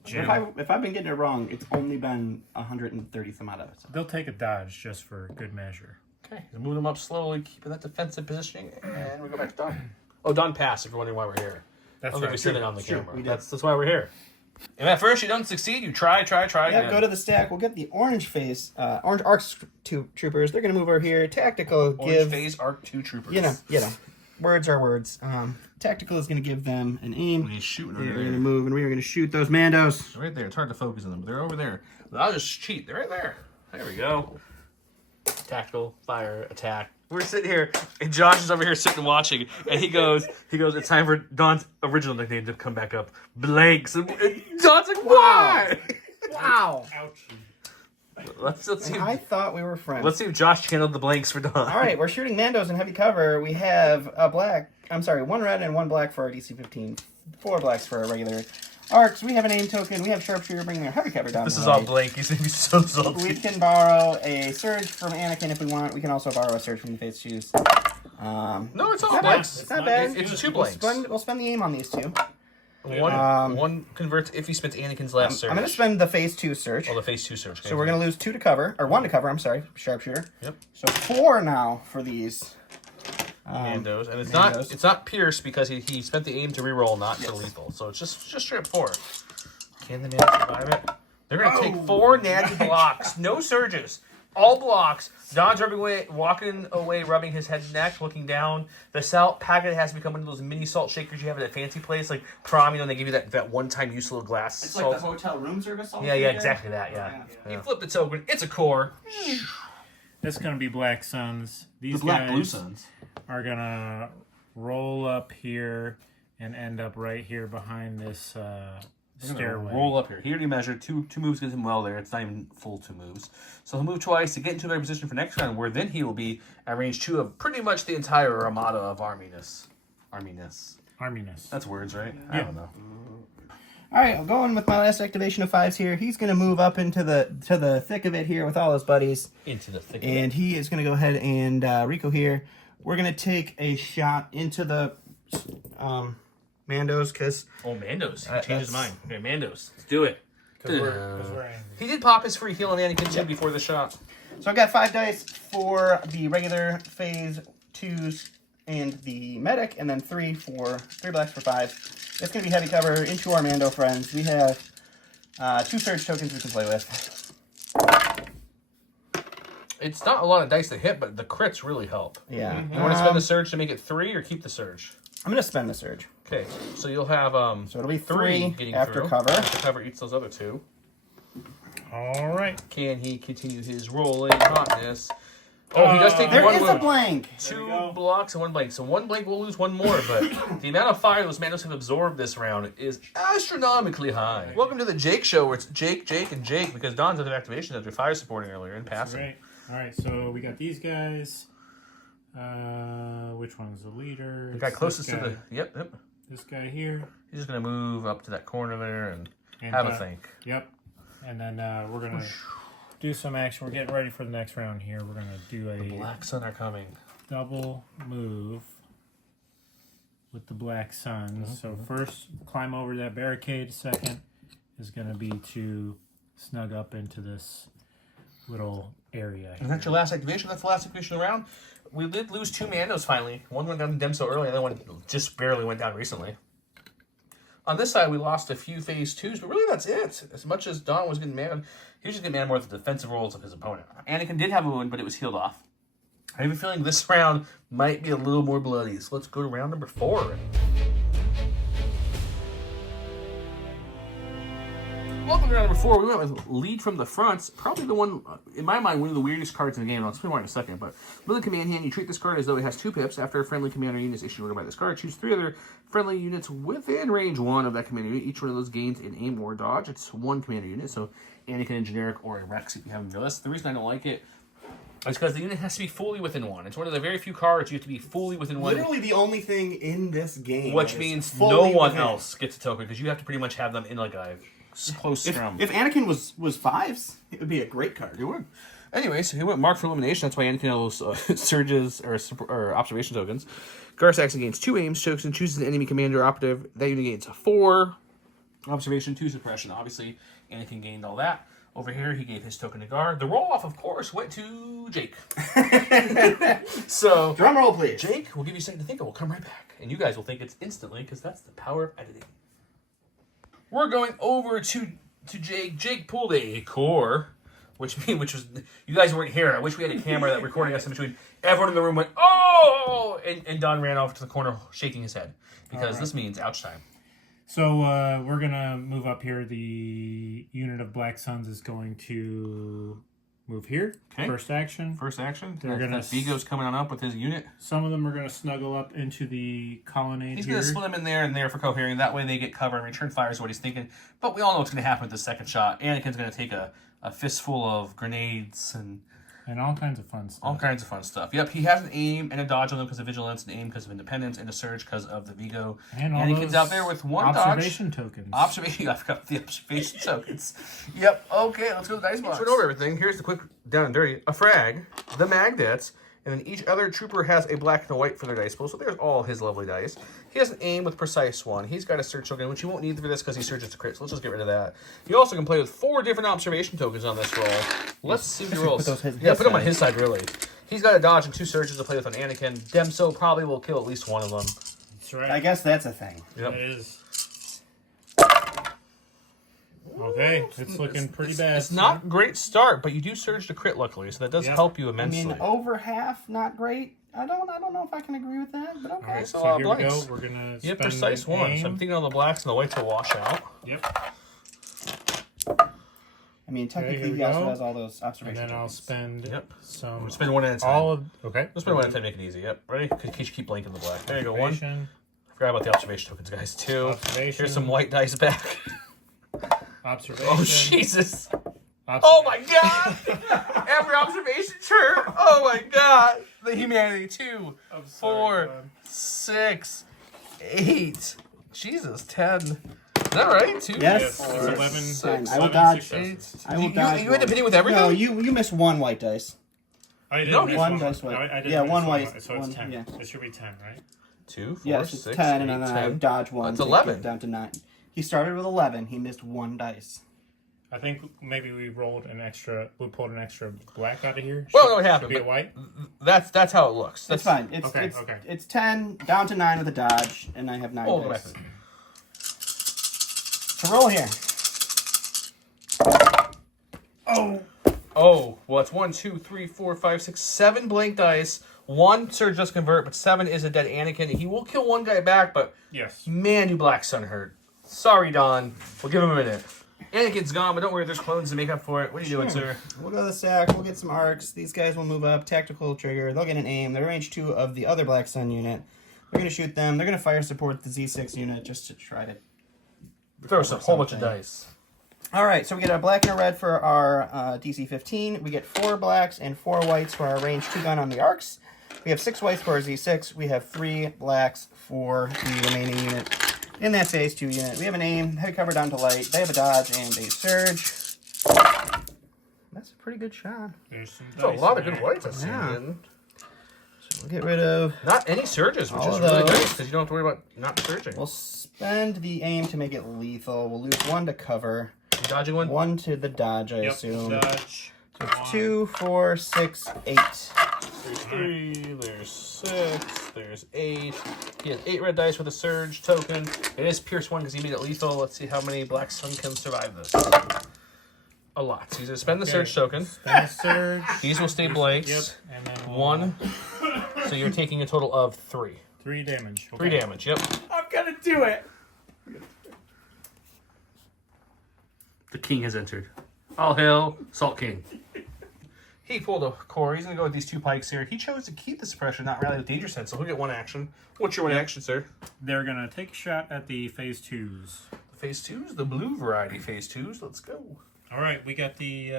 If I've been getting it wrong, it's only been 130 some out of it. They'll take a dodge just for good measure. Okay, so move them up slowly, keeping that defensive positioning, and we go back to Don. Oh, Don passed, if you're wondering why we're here. That's I don't think right. we said it on the camera. we did. That's why we're here. If at first you don't succeed, you try Yeah, again. go to the stack. We'll get the orange arc troopers. They're going to move over here. Tactical Orange phase Arc 2 troopers. You know, words are words. Tactical is going to give them an aim. He's shooting They're over going to there. move, and we are going to shoot those Mandos. Right there. It's hard to focus on them, but they're over there. But I'll just cheat. They're right there. There we go. Tactical, fire, attack. We're sitting here, and Josh is over here sitting watching, and he goes, it's time for Don's original nickname to come back up, Blanks. And Don's like, why? Wow. Ouchie. Let's see. I thought we were friends. Let's see if Josh channeled the blanks for Don. All right, we're shooting Mandos in heavy cover. We have one red and one black for our DC 15. 4 blacks for our regular arcs. We have an aim token. We have sharpshooter bringing their heavy cover down. This the is right. all blank. He's going to be so salty. We can borrow a surge from Anakin if we want. We can also borrow a surge from the Faith Shoes. No, it's all Not blanks. bad. It's not bad. It's 2 blanks. We'll spend the aim on these two. One converts if he spends Anakin's last surge. I'm going to spend the Phase 2 surge. Oh, the phase 2 surge. So we're going to lose 2 to cover, or 1 to cover, I'm sorry, sharpshooter. Yep. So 4 now for these. Mandos, and Mandos. it's not Pierce because he spent the aim to reroll, not to lethal. So it's just straight 4. Can the Mandos survive it? They're gonna take 4 natty blocks, no surges, all blocks. Don's walking away, rubbing his head and neck, looking down. The salt packet has become one of those mini salt shakers you have at that fancy place, like prom. You know, they give you that one-time use little glass. It's salt. like the hotel room service. Yeah, exactly that. Yeah. You flip the token, it's a core. That's going to be Black Suns. These Black Blue guys Suns. are going to roll up here and end up right here behind this stairway. Roll up here. He already measured. Two moves gets him well there. It's not even full 2 moves. So he'll move twice to get into a better position for next round, where then he will be at range 2 of pretty much the entire armada of Arminess. Arminess. That's words, right? I don't know. All right, I'll go in with my last activation of 5s here. He's going to move up into the thick of it here with all his buddies. Into the thick. And he is going to go ahead and Rico here. We're going to take a shot into the Mandos because Mandos. He changed his mind. Okay, Mandos. Let's do it. Because we're angry. He did pop his free heal on Anakin too before the shot. So I've got 5 dice for the regular phase 2s and the medic, and then 3 blacks for 5. It's going to be heavy cover into our Mando friends. We have 2 surge tokens we can play with. It's not a lot of dice to hit, but the crits really help. Yeah. You want to spend the surge to make it 3 or keep the surge? I'm going to spend the surge. Okay, so you'll have So it'll be 3 getting after through. cover. After cover eats those other 2. All right. Can he continue his rolling hotness? Oh, he does take There one is a wound. blank. 2 blocks and 1 blank. So 1 blank will lose 1 more, but the amount of fire those Mandos have absorbed this round is astronomically high. Welcome to the Jake Show, where it's Jake, and Jake, because Don's other activations after fire supporting earlier in passing. Right. All right, so we got these guys. Which one's the leader? The guy It's closest this to guy. Yep. This guy here. He's just going to move up to that corner there and And, have a think. Yep. And then we're going to do some action. We're getting ready for the next round here. We're going to do a Black Sun are coming. double move with the Black Suns. So first, climb over that barricade. Second is going to be to snug up into this little area And that's your last activation. That's the last activation of the round. We did lose 2 Mandos finally. One went down to Dem so early, and the other one just barely went down recently. On this side, we lost a few phase 2s, but really that's it. As much as Don was getting mad, he was just getting mad more at the defensive rolls of his opponent. Anakin did have a wound, but it was healed off. I have a feeling this round might be a little more bloody, so let's go to round number 4. Welcome to round number 4. We went with Lead from the Front. Probably the one, in my mind, one of the weirdest cards in the game. I'll explain why in a second. But with a command hand, you treat this card as though it has 2 pips. After a friendly commander unit is issued order by this card, choose 3 other friendly units within range 1 of that commander unit. Each one of those gains an aim or dodge. It's 1 commander unit, so Anakin in generic or a Rex if you have him in your list. The reason I don't like it is because the unit has to be fully within 1. It's one of the very few cards you have to be fully within 1. Literally the only thing in this game. Which is means fully no one within. else gets a token, because you have to pretty much have them in like a close scrum. If Anakin was 5s, it would be a great card. It would. Anyway, so he went marked for elimination. That's why Anakin had those surges or observation tokens. Gar Saxon gains 2 aims tokens and chooses an enemy commander or operative. That unit gains a 4 observation, 2 suppression. Obviously, Anakin gained all that. Over here, he gave his token to Gar. The roll-off, of course, went to Jake. So, Drum roll, please. Jake, we'll give you a second to think, and we'll come right back. And you guys will think it's instantly, because that's the power of editing. We're going over to Jake. Jake pulled a core, which was, you guys weren't here. I wish we had a camera that recording us in between. Everyone in the room went, oh! And Don ran off to the corner shaking his head, because this means ouch time. So we're going to move up here. The unit of Black Suns is going to move here. Okay. First action. They're gonna. Vigo's coming on up with his unit. Some of them are going to snuggle up into the colonnade. He's here. going to split them in there and there for cohering. That way they get cover and return fire is what he's thinking. But we all know what's going to happen with the second shot. Anakin's going to take a fistful of grenades and all kinds of fun stuff. Yep, he has an aim and a dodge on them because of vigilance, an aim because of independence, and a surge because of the Vigo. And all Anakin's those out there with 1 observation dodge. tokens. I forgot the observation tokens. Yep, okay, let's go to the dice box. Let's over everything. Here's the quick down and dirty. A frag, the magnets, and then each other trooper has a black and a white for their dice pool. So there's all his lovely dice. He has an aim with precise 1. He's got a surge token, which you won't need for this because he surges to crit. So let's just get rid of that. You also can play with 4 different observation tokens on this roll. Let's see what he rolls. Put them on his side, really. He's got a dodge and 2 surges to play with on Anakin. Demso probably will kill at least one of them. That's right. I guess that's a thing. Yep. It is. Okay, it's looking pretty bad. It's not a great start, but you do surge to crit, luckily, so that does help you immensely. I mean, over half, not great. I don't know if I can agree with that, but okay. All right, So so here we blanks. go. We're gonna You have spend precise an 1, aim. so I'm thinking all the blacks and the whites will wash out. Yep. I mean, technically, here we he also go. has all those And observations. then I'll spend some. We'll spend 1 at a time. Okay. Let's spend 1 at a time, make it easy. Yep, ready? Because you keep blanking the black. There you go, 1. Observation. Forgot about the observation tokens, guys, 2. Observation. Here's some white dice back. Observation. Oh, Jesus. Oh, my God. Every observation chart. Oh, my God. The humanity. 2, 4, 6, 8. Jesus, 10. Is that right? 2? Yes. It's 11. 10. I will 11 dodge. successes. I will dodge. You end up hitting with everything? No, you missed 1 white dice. I didn't No, miss one dice white. I didn't Yeah, miss 1 one white. So it's 10. Yeah. It should be 10, right? 2, 4, Yes, 6, it's 10, 8, and then 10. I dodge 1. That's to 11. get down to 9. He started with 11. He missed 1 dice. I think maybe we pulled an extra black out of here. Well, no, it happened, Should be a but- white. That's how it looks. It's fine. It's Okay, it's, okay. it's 10 down to 9 with a dodge, and I have 9 Oh, go back. dice. So roll here. Oh, well, it's 1, 2, 3, 4, 5, 6, 7 blank dice. 1 surge does convert, but 7 is a dead Anakin. He will kill 1 guy back, but Yes. man, you Black Sun hurt. Sorry, Don. We'll give him a minute. Anakin's gone, but don't worry, there's clones to make up for it. What are you doing, sir? We'll go to the sack. We'll get some arcs. These guys will move up. Tactical trigger. They'll get an aim. They're range 2 of the other Black Sun unit. They're going to shoot them. They're going to fire support the Z6 unit just to try to... Throw us a whole bunch of dice. All right, so we get a black and a red for our DC 15. We get 4 blacks and 4 whites for our range 2 gun on the arcs. We have 6 whites for our Z6. We have 3 blacks for the remaining unit in that phase 2 unit. We have an aim, heavy cover down to light. They have a dodge and a surge. That's a pretty good shot. There's some That's a dice lot in of good there. whites I've seen. Yeah. Man. So we'll get rid of... Not any surges, which All is of really those. nice, because you don't have to worry about not surging. We'll spend the aim to make it lethal. We'll lose 1 to cover. You dodging 1? 1 to the dodge, I Yep. assume. Dodge. So it's 2, 4, 6, 8. There's 3, there's 6, there's 8. He has 8 red dice with a surge token. It is Pierce 1 because he made it lethal. Let's see how many Black Sun can survive this. A lot. So he's going to spend the surge token. Spend the surge. These will stay blanks. Yep. And then 1. So you're taking a total of 3. 3 damage. 3 damage, yep. I'm gonna do it! The king has entered. All hail, Salt King. He pulled a core. He's going to go with these 2 pikes here. He chose to keep the suppression, not rally with danger sense, so he'll get 1 action. What's your 1 action, sir? They're gonna take a shot at the phase 2s. Phase 2s, the blue variety phase 2s. Let's go. All right, we got the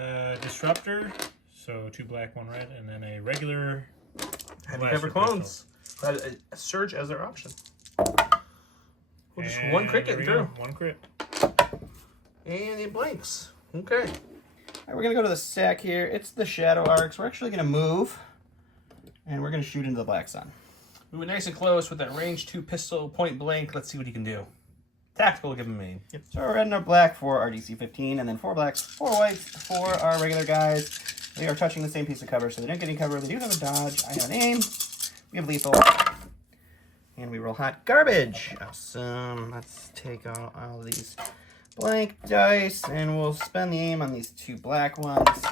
disruptor. So 2 black, 1 red, and then a regular. Heavy blaster cover clones. A surge as their option. Well, just And 1 crit there getting we go, through. 1 crit. And it blanks. Okay. right, we're going to go to the stack here. It's the Shadow Arcs. We're actually going to move, and we're going to shoot into the Black Sun. Moving nice and close with that range 2 pistol, point blank. Let's see what he can do. Tactical, give him aim. Yep. So we're red and our black for our DC 15, and then 4 blacks, 4 whites for our regular guys. They are touching the same piece of cover, so they don't get any cover. They do have a dodge. I have an aim. We have lethal. And we roll hot garbage. Awesome. Let's take out all these blank dice, and we'll spend the aim on these 2 black ones.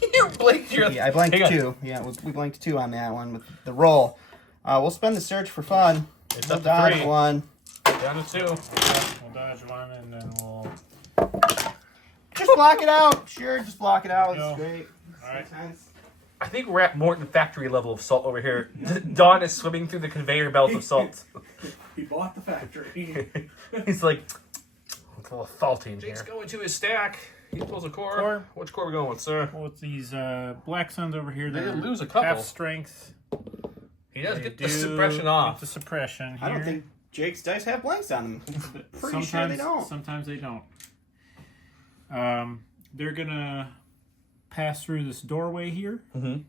You blinked your... Yeah, I blanked 2. Yeah, we blanked 2 on that one with the roll. We'll spend the search for fun. It's we'll up to dodge 3. 1. Down to 2. We'll dodge 1 and then we'll... Just block it out. Sure, just block it out. It's great. All right. I think we're at Morton factory level of salt over here. Don is swimming through the conveyor belt of salt. He bought the factory. He's like, it's a little salty in here. Jake's going to his stack. He pulls a core. Which core are we going with, sir? Well, it's these Black Suns over here. They They're lose a couple. half strength. He does They get the do suppression get off. the suppression here. I don't think Jake's dice have blanks on them. Pretty sure they don't. Sometimes they don't. They're gonna pass through this doorway here. Mm-hmm.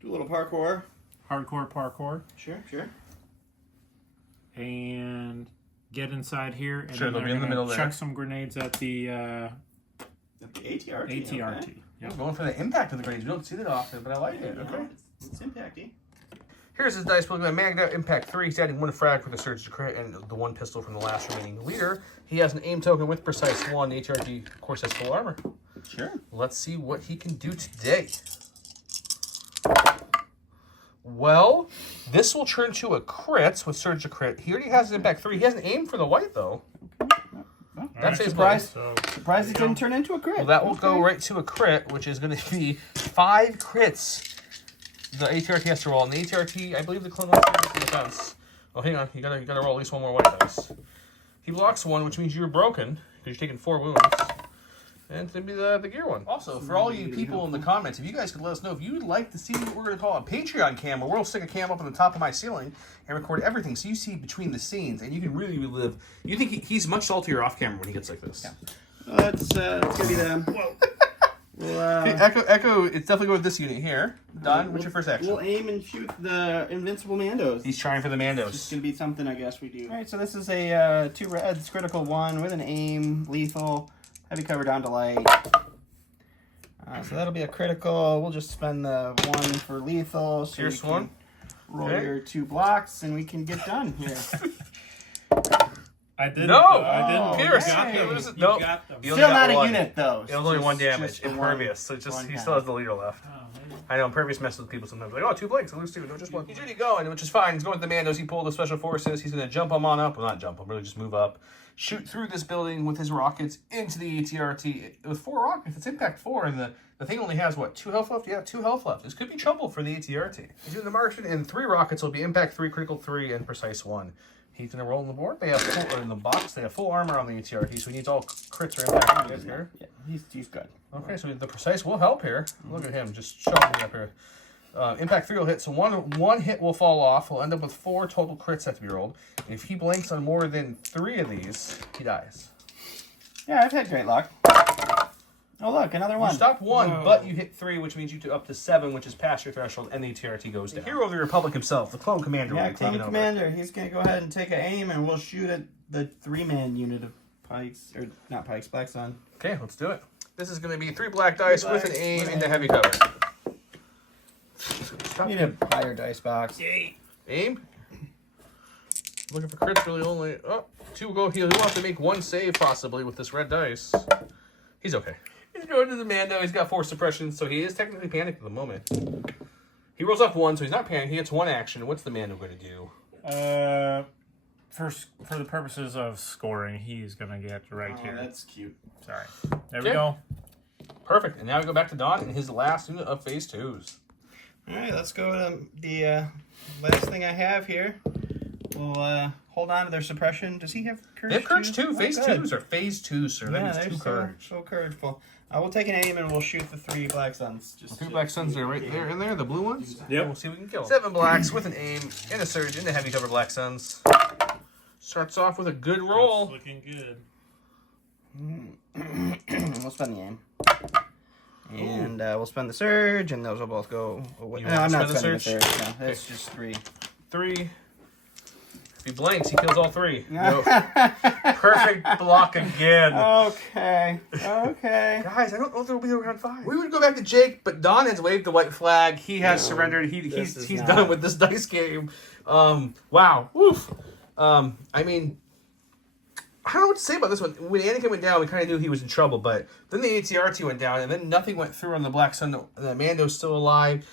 Do a little parkour. Hardcore parkour. Sure. And get inside here. And Sure, then they'll they're be in the gonna middle there. chuck some grenades at the ATRT. ATRT. Okay. Yep. Going for the impact of the grenades. We don't see that often, but I like it. Okay. It's impacty. Here's his dice pool. We've got Magged Out Impact 3. He's adding 1 frag for the Surge to crit and the 1 pistol from the last remaining leader. He has an aim token with Precise 1. HRG, of course, has full armor. Sure. Let's see what he can do today. Well, this will turn to a crit with Surge to crit. He already has an Impact 3. He has an aim for the white, though. That's his Surprise. So, Surprised it didn't turn into a crit. Well, that will go right to a crit, which is going to be 5 crits. The ATRT has to roll, and the ATRT, I believe the clone has to defense. Oh, hang on, you gotta roll at least 1 more white dice. He blocks 1, which means you're broken because you're taking 4 wounds. And it's gonna be the gear one. Also, for all you people in the comments, if you guys could let us know if you would like to see what we're gonna call a Patreon cam, where we'll stick a cam up on the top of my ceiling and record everything, so you see between the scenes, and you can really relive. You think he's much saltier off camera when he gets like this? Yeah. It's gonna be them. Well, Echo, it's definitely going with this unit here. Don, what's your first action? We'll aim and shoot the Invincible Mandos. He's trying for the Mandos. It's gonna be something I guess we do. All right, so this is a 2 reds, critical 1 with an aim, lethal, heavy cover down to light. So that'll be a critical. We'll just spend the 1 for lethal. So Pierce 1. Roll your 2 blocks, and we can get done here. I didn't. No! I didn't. Pierce! You got them. It was- You nope. got them. You Still only got not a 1. unit though. It was only 1 damage. Just the Impervious. So it just one he time. still has the leader left. Oh, maybe. I know, Impervious messes with people sometimes. Like, oh, 2 blanks, I lose 2. No, just 1. He's already going, which is fine. He's going with the Mandos. He pulled the Special Forces. He's going to jump them on up. Well, not jump them, really just move up. Shoot through this building with his rockets into the ATRT. With 4 rockets, it's Impact 4, and the thing only has, what, 2 health left? Yeah, 2 health left. This could be trouble for the ATRT. He's doing the Martian, and 3 rockets will be Impact 3, Critical 3, and Precise 1. He's going to roll on the board. They have full, or in the box, they have full armor on the ATRT, so he needs all crits or impact here. Yeah, he's good. Okay, so the Precise will help here. Look at him, just shoving me up here. Impact 3 will hit, so one hit will fall off. He'll end up with 4 total crits that have to be rolled. And if he blanks on more than 3 of these, he dies. Yeah, I've had great luck. Oh look, another one. You stopped 1, Whoa. but you hit 3, which means you do up to 7, which is past your threshold, and the TRT goes down. The hero of the Republic himself, the Clone Commander, will Yeah, be Clone taking over. Commander. He's gonna go ahead and take an aim, and we'll shoot at the 3-man unit of pikes, or not pikes, Black Sun. Okay, let's do it. This is going to be 3 black dice with an aim with into aim. heavy cover. Need a higher dice box. Aim. Looking for crits, really only... Oh, 2 will go. He'll have to make 1 save, possibly, with this red dice. He's okay. He's going to the Mando. He's got 4 suppressions, so he is technically panicked at the moment. He rolls off 1, so he's not panicked. He gets 1 action. What's the Mando going to do? For the purposes of scoring, he's gonna get right here. That's cute. Sorry. There we go. Perfect. And now we go back to Don and his last unit of phase 2s. All right, let's go to the last thing I have here. We'll hold on to their suppression. Does he have courage? They have courage too. Oh, Phase good. 2s are phase 2s, sir. That Yeah, means they're 2 courage. so courageful. We'll take an aim and we'll shoot the 3 Black Suns. Just 3 black suns are right there in there, the blue ones. Yep. We'll see if we can kill them. 7 blacks with an aim and a surge into heavy cover black suns. Starts off with a good roll. Looking good. We'll spend the aim. And we'll spend the surge, and those will both go away. You No, wanna I'm not spend the spending the surge? surge. No, that's just 3. 3. If he blanks, he kills all 3. Nope. Perfect block again. Okay. Guys, I don't know if there will be a round 5. We would go back to Jake, but Don has waved the white flag. He has surrendered. He's done with this dice game. Wow. Woof. I mean, I don't know what to say about this one. When Anakin went down, we kind of knew he was in trouble, but then the ATRT went down, and then nothing went through on the Black Sun. The Mando's still alive.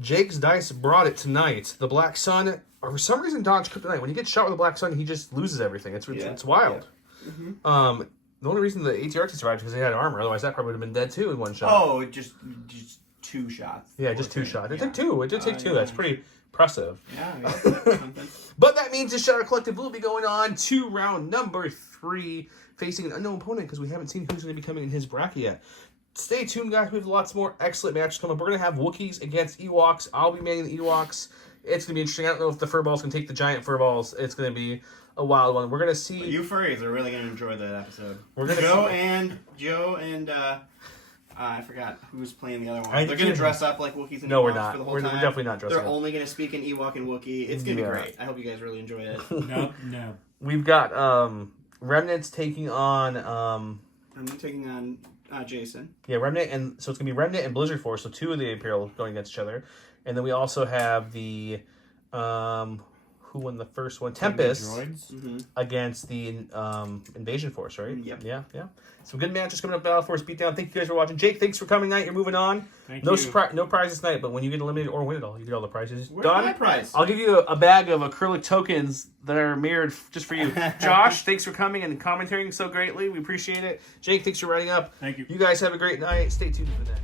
Jake's dice brought it tonight. The Black Sun, or for some reason, dodged kryptonite. When he gets shot with the Black Sun, he just loses everything. It's wild. Yeah. Mm-hmm. The only reason the ATRT survived is because they had armor. Otherwise, that probably would have been dead too in one shot. Oh, just 2 shots. Yeah, just 2 shots. It took 2. It did take 2. Yeah. That's pretty impressive. Yeah. But that means the Shadow Collective will be going on to round number 3, facing an unknown opponent because we haven't seen who's going to be coming in his bracket yet. Stay tuned, guys. We have lots more excellent matches coming up. We're going to have Wookiees against Ewoks. I'll be manning the Ewoks. It's going to be interesting. I don't know if the furballs can take the giant furballs. It's going to be a wild one. We're going to see... You furries are really going to enjoy that episode. We're gonna Joe and I forgot who's playing the other one. I They're going to can't- dress up like Wookiees and No, Ewoks we're not. for the whole We're time. definitely not dressing They're up. only going to speak in Ewok and Wookiee. It's going to be great. I hope you guys really enjoy it. No. We've got Remnants taking on... I'm taking on Jason. Yeah, Remnant, and so it's going to be Remnant and Blizzard Force, so 2 of the Imperial going against each other. And then we also have the... who won the first one? Tempest Droids. against the Invasion Force, right? Yep. Yeah. Some good matches coming up. Battle Force Beatdown. Thank you guys for watching. Jake, thanks for coming tonight. You're moving on. Thank No you. no prizes tonight, but when you get eliminated or win it all, you get all the prizes. Where's Done. my prize? I'll give you a bag of acrylic tokens that are mirrored just for you. Josh, thanks for coming and commentating so greatly. We appreciate it. Jake, thanks for writing up. Thank you. You guys have a great night. Stay tuned for that.